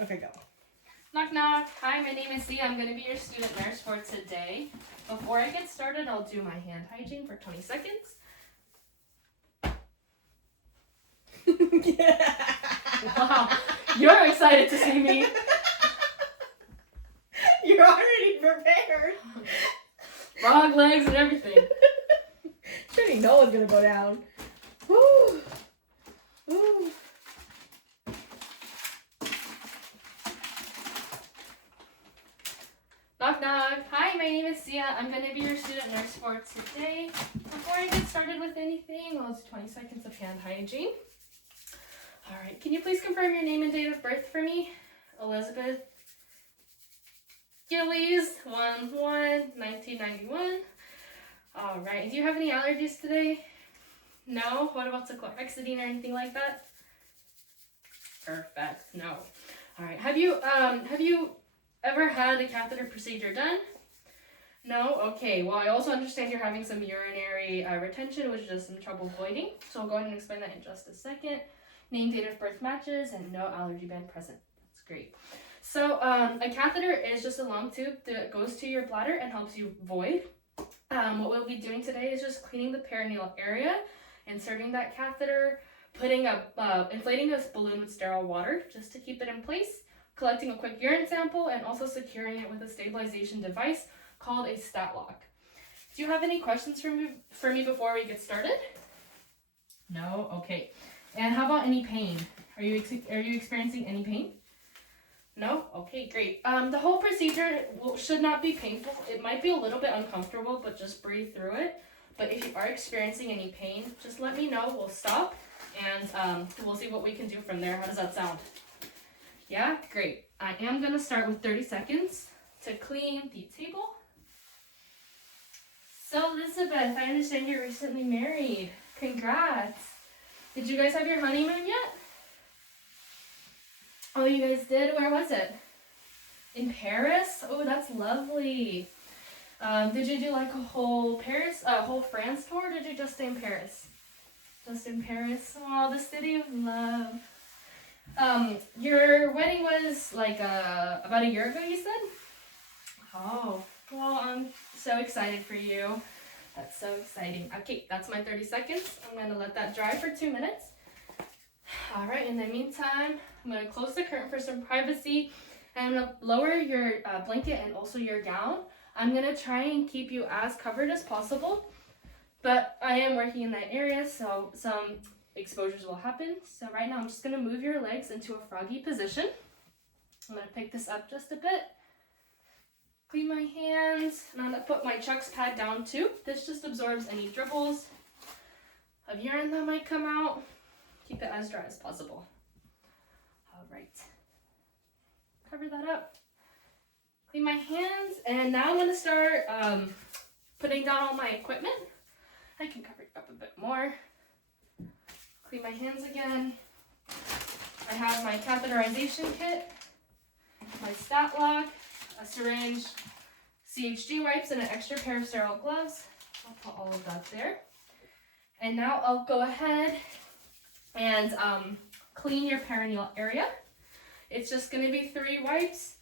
Okay, go. Knock, knock. Hi, my name is Sia. I'm going to be your student nurse for today. Before I get started, I'll do my hand hygiene for 20 seconds. Wow, you're excited to see me. You're already prepared. Frog legs and everything. Sure, you know it's gonna go down. Woo. Woo. Knock, knock. Hi, my name is Sia. I'm going to be your student nurse for today. Before I get started with anything, I'll do 20 seconds of hand hygiene. All right, can you please confirm your name and date of birth for me? Elizabeth Gillies, 1/1/1991. All right, do you have any allergies today? No? What about chlorhexidine or anything like that? Perfect, no. All right, have you ever had a catheter procedure done? No? Okay, well, I also understand you're having some urinary retention, which is some trouble voiding. So I'll go ahead and explain that in just a second. Name, date of birth matches, and no allergy band present. That's great. So a catheter is just a long tube that goes to your bladder and helps you void. What we'll be doing today is just cleaning the perineal area, inserting that catheter, inflating this balloon with sterile water just to keep it in place, collecting a quick urine sample, and also securing it with a stabilization device called a stat lock. Do you have any questions for me before we get started? No? Okay. And how about any pain? Are you experiencing any pain? No? Okay, great. The whole procedure should not be painful. It might be a little bit uncomfortable, but just breathe through it. But if you are experiencing any pain, just let me know. We'll stop, and we'll see what we can do from there. How does that sound? Yeah? Great. I am going to start with 30 seconds to clean the table. So, Elizabeth, I understand you're recently married. Congrats. Did you guys have your honeymoon yet? Oh, you guys did? Where was it? In Paris? Oh, that's lovely. Did you do like a whole France tour, or did you just stay in Paris? Just in Paris? Oh, the city of love. Your wedding was like about a year ago, you said? Oh, well, I'm so excited for you. That's so exciting. Okay, that's my 30 seconds. I'm going to let that dry for 2 minutes. All right, in the meantime, I'm going to close the curtain for some privacy. And I'm going to lower your blanket and also your gown. I'm going to try and keep you as covered as possible. But I am working in that area, so some exposures will happen. So right now, I'm just going to move your legs into a froggy position. I'm going to pick this up just a bit. Clean my hands, and I'm going to put my Chucks pad down too. This just absorbs any dribbles of urine that might come out. Keep it as dry as possible. All right. Cover that up. Clean my hands, and now I'm going to start putting down all my equipment. I can cover it up a bit more. Clean my hands again. I have my catheterization kit, my stat lock, a syringe, CHG wipes, and an extra pair of sterile gloves. I'll put all of that there. And now I'll go ahead and clean your perineal area. It's just going to be 3 wipes.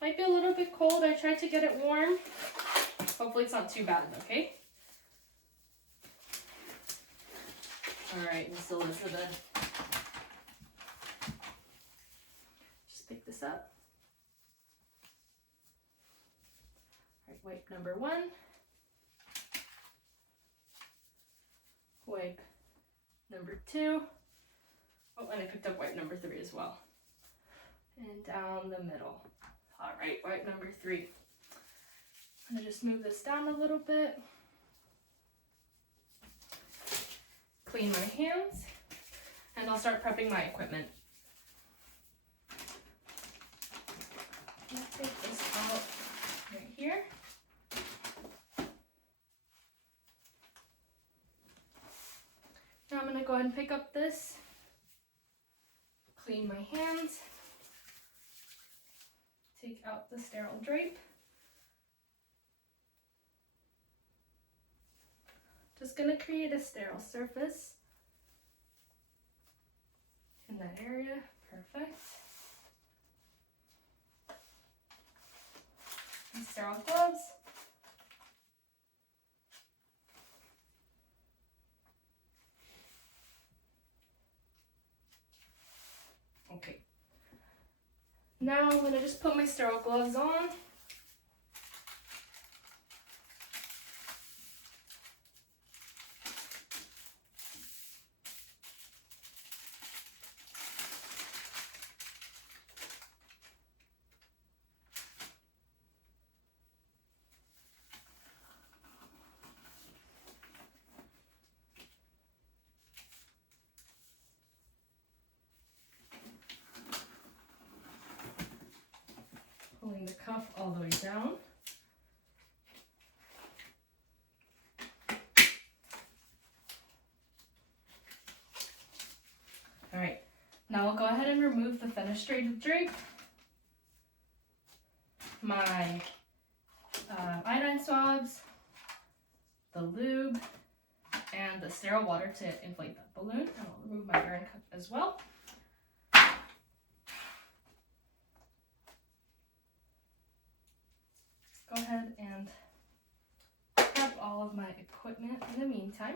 Might be a little bit cold. I tried to get it warm. Hopefully it's not too bad, okay? All right, Miss Elizabeth. Just pick this up. All right, wipe number 1. Wipe number 2. Oh, and I picked up wipe number 3 as well. And down the middle. All right, wipe number 3. I'm gonna just move this down a little bit. Clean my hands, and I'll start prepping my equipment. Let's take this out right here. Now I'm gonna go ahead and pick up this, clean my hands, take out the sterile drape. Just gonna create a sterile surface in that area. Perfect. sterile gloves. Okay. Now I'm gonna just put my sterile gloves on. Pulling the cuff all the way down. All right, now I'll go ahead and remove the fenestrated drape, my iodine swabs, the lube, and the sterile water to inflate that balloon. And I'll remove my urine cup as well. Go ahead and prep all of my equipment in the meantime.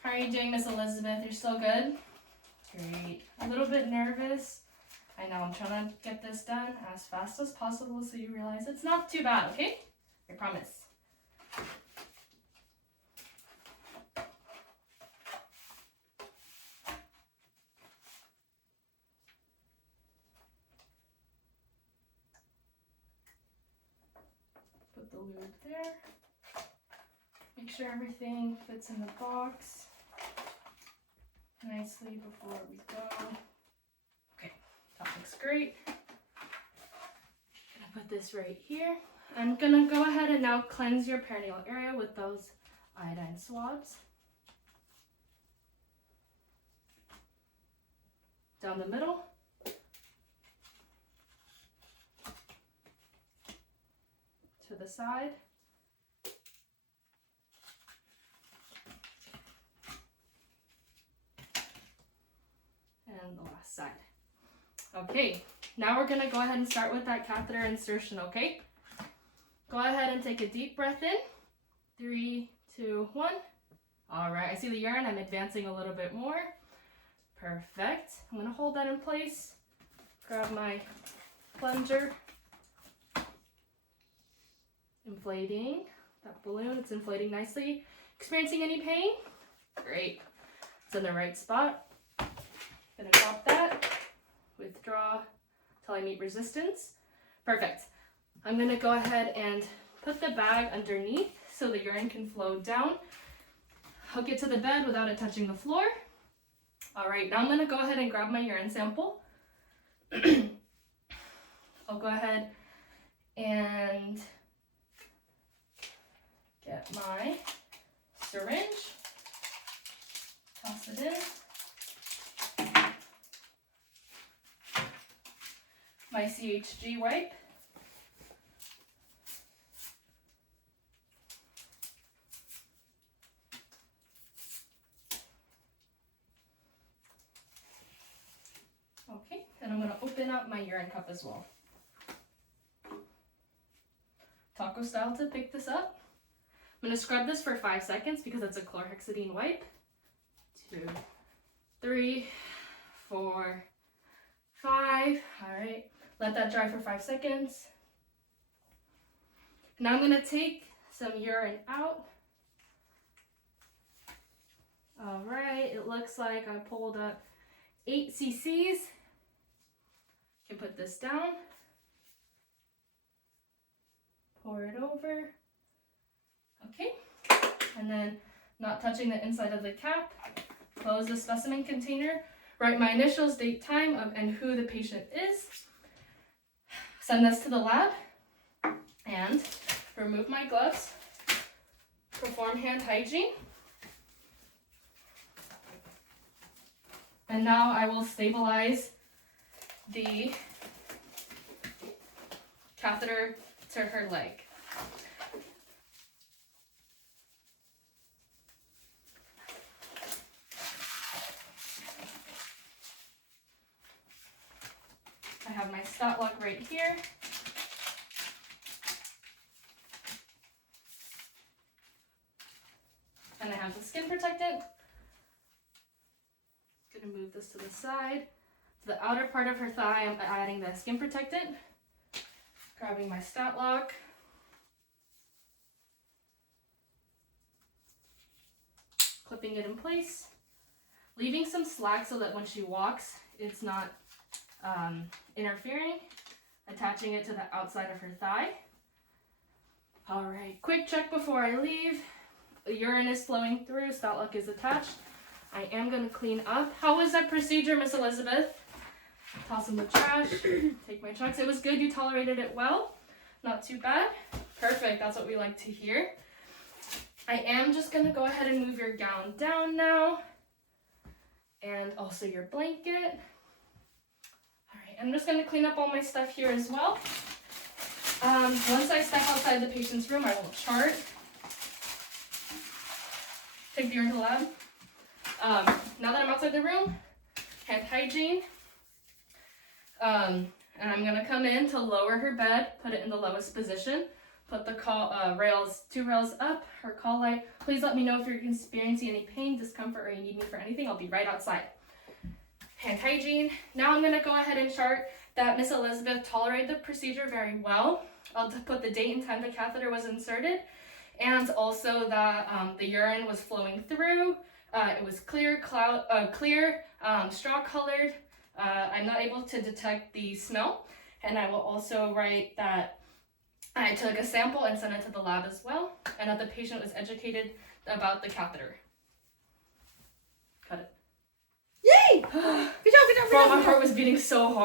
How are you doing, Miss Elizabeth? You're still good? Great. A little bit nervous. I know, I'm trying to get this done as fast as possible so you realize it's not too bad, okay? I promise. Put the lube there. Make sure everything fits in the box nicely before we go. Okay, that looks great. Gonna put this right here. I'm gonna go ahead and now cleanse your perineal area with those iodine swabs. Down the middle. To the side. And the last side. Okay, now we're gonna go ahead and start with that catheter insertion, okay? Go ahead and take a deep breath in. 3, 2, 1. All right, I see the urine. I'm advancing a little bit more. Perfect. I'm gonna hold that in place. Grab my plunger. Inflating that balloon. It's inflating nicely. Experiencing any pain? Great. It's in the right spot. Gonna drop that. Withdraw till I meet resistance. Perfect. I'm gonna go ahead and put the bag underneath so the urine can flow down. Hook it to the bed without it touching the floor. All right, now I'm gonna go ahead and grab my urine sample. I'll go ahead and get my syringe. Toss it in. My CHG wipe. Okay, and I'm going to open up my urine cup as well. Taco style to pick this up. I'm going to scrub this for 5 seconds because it's a chlorhexidine wipe. 2, 3, 4, 5. All right. Let that dry for 5 seconds. Now I'm going to take some urine out. All right, it looks like I pulled up 8 cc's. Can put this down. Pour it over. Okay, and then not touching the inside of the cap. Close the specimen container. Write my initials, date, time, and who the patient is. Send this to the lab and remove my gloves. Perform hand hygiene. And now I will stabilize the catheter to her leg. stat lock right here. And I have the skin protectant. Gonna move this to the side. To the outer part of her thigh, I'm adding the skin protectant. Grabbing my stat lock. Clipping it in place. Leaving some slack so that when she walks, it's not interfering. Attaching it to the outside of her thigh. All right, quick check before I leave. The urine is flowing through, stat lock is attached. I am gonna clean up. How was that procedure, Miss Elizabeth? Toss in the trash, take my checks. It was good, you tolerated it well. Not too bad. Perfect, that's what we like to hear. I am just gonna go ahead and move your gown down now. And also your blanket. All right, I'm just gonna clean up all my stuff here as well. Once I step outside the patient's room, I will chart. Take the urine to the lab. Now that I'm outside the room, hand hygiene. And I'm gonna come in to lower her bed, put it in the lowest position, put the two rails up, her call light. Please let me know if you're experiencing any pain, discomfort, or you need me for anything. I'll be right outside. Hand hygiene. Now I'm gonna go ahead and chart that Miss Elizabeth tolerated the procedure very well. I'll put the date and time the catheter was inserted, and also that the urine was flowing through. It was clear, straw colored. I'm not able to detect the smell, and I will also write that I took a sample and sent it to the lab as well, and that the patient was educated about the catheter. Cut it. Yay! Good job, good job, good job. Bro, my heart was beating so hard.